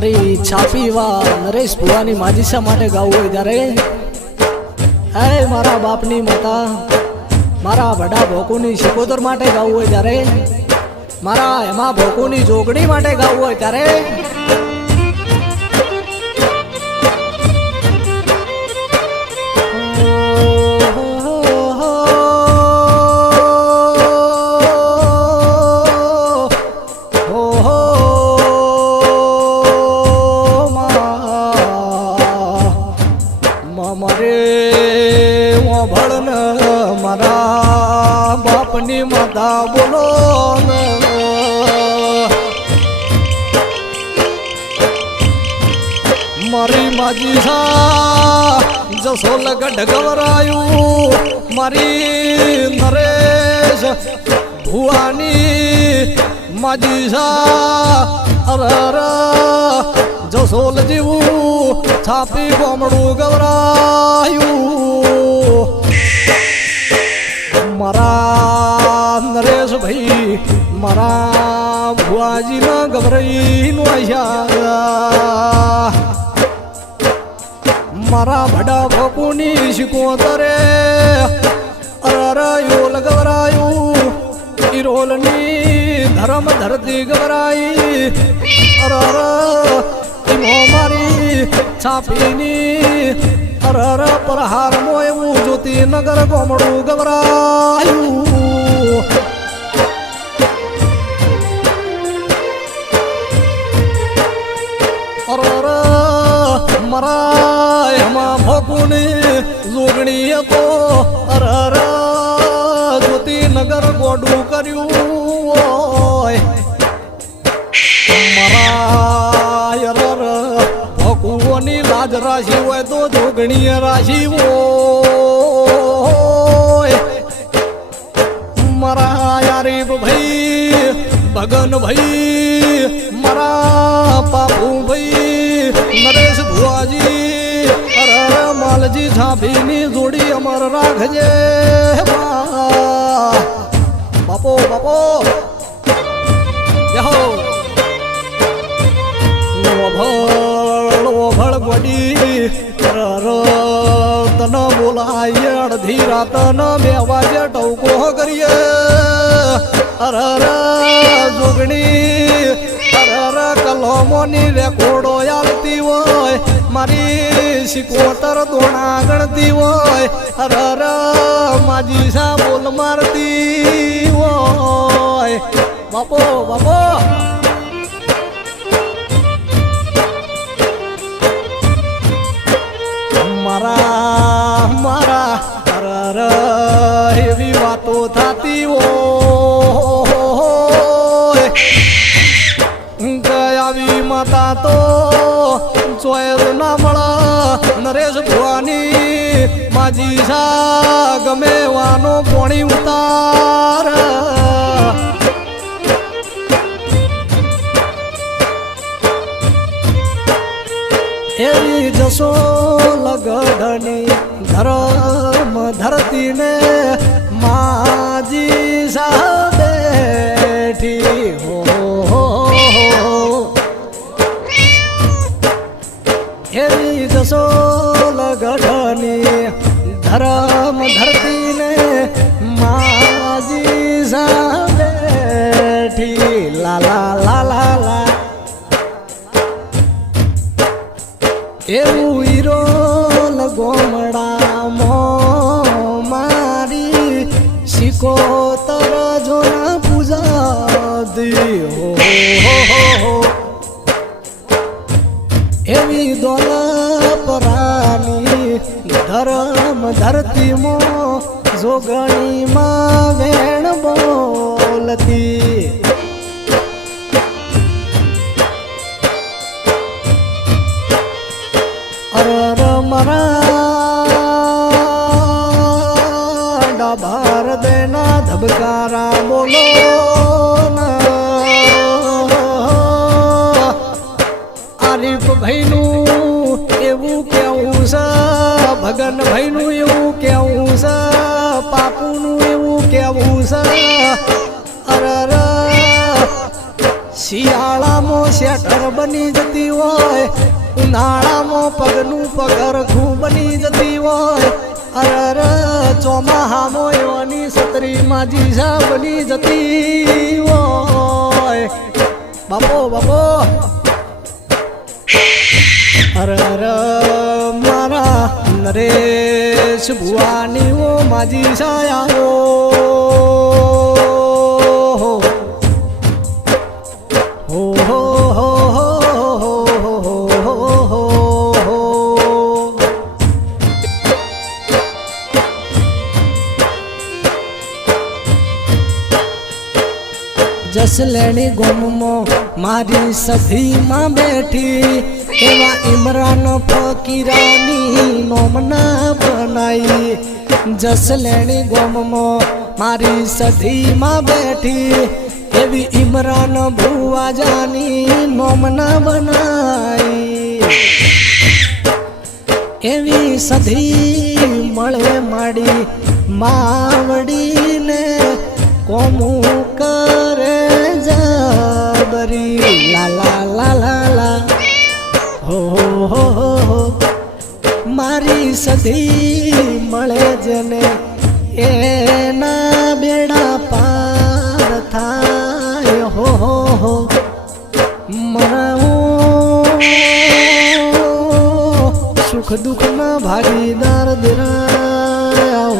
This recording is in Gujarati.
મારી ઈચ્છા પીવા નરેશ ભુવાની માજીસા માટે ગાવું હોય ત્યારે હે મારા બાપની માતા મારા વડા ભોકુની શિકોતર માટે ગાવું હોય ત્યારે મારા એમાં ભોકુની જોગણી માટે ગાવું હોય ત્યારે બાપની માતા બોલો મારી માજીસા જસોલ ગઢ ગવરાયું મારી નરેશ ભુવાની માજીસા અરર જસોલ જેવું છાપી ગોમડું ગવરાયું મારા નરેશ ભાઈ મારા ભુવાજી ના ગવરાઈ નો આયા મારા ભડા ભોકુની શિકોતરે અરર યોલ ગવરાયું ઈરોલની ધર્મ ધરતી ગવરાઈ અરર ઈમો મારી છાપીની અરર પ્રહાર મો એવું જ્યોતિનગર ગોમડું ગવરાયું અરર મરા એમાં ભોકુની જોગણી તો અરર જ્યોતિનગર ગોડું કર્યું મરા અરર ભોકુઓની લાજ રાશી હોય તો જોગણી રાશી હોય મરા યારીફ ભાઈ ભગન ભાઈ મરા પાપુ ભાઈ નરેશ ભુવાજી અરર માલજી છાપીની જોડી અમર રાખજે બાપો બાપો યહો ઓભળ ગોડી અરર તન બોલાય અડધી રાત ન 2 વાગે ટવકો કરીએ અરર જોગણી અરર કલમોની રેકોર્ડો આલતી હોય મારી શિકોતર દોણા ગણતી હોય અરર માજીસા બોલ મારતી હોય બાપો બાપો મારા મારા અરર એવી વાતો થતી હોય ગયાવી માતા તો ચોયર ના મળે નરેશ ભુવાની માજીસા ગમે વાનો પોણી ઉતાર એવી જસો લગડની ધર્મ ધરતીને માજીસા બેઠી હો એવી જસો લગડની ધર્મ ધરતીને માજીસા બેઠી લાલા લાલા લા એવું ઈરોલ ગોમડામો મારી શિકોતર જોના પૂજા દી હો એવી દોલપરાની ધર્મ ધરતીમો જોગણીમાં વેણ બોલતી અરર મરા ડાભાર દેના ધબકારા બોલો આરીફ ભાઈનું એવું કેવું છે ભગન ભાઈનું એવું કેવું છે પાપુનું એવું કેવું છે અરર શિયાળામાં શેટર બની જતી હોય ઉનાળામાં પગનું પગર ખૂબ બની જતી હોય અરર ચોમાહામાં એવાની સતરી માજી સા બની જતી હોય બાપો બાપો અરર મારા નરેશ ભુવાની ઓ માજી સાયા હો હો હો જસલેણી ગોમમાં મારી સધીમાં બેઠી એવા ઇમરાન ફકીરાની નોમના બનાઈ જસલેણી ગોમમાં મારી સધીમાં બેઠી એવી ઇમરાન ભુવાજાની નોમના બનાઈ એવી સધી મળે માડી માવડીને કોમું કરે જબરી લા લા લા લા લા હો હો હો મારી સધી મળે જને એના બેડા પાર થાય હો હો મરાવું સુખ દુઃખના ભાગીદાર દિરાયા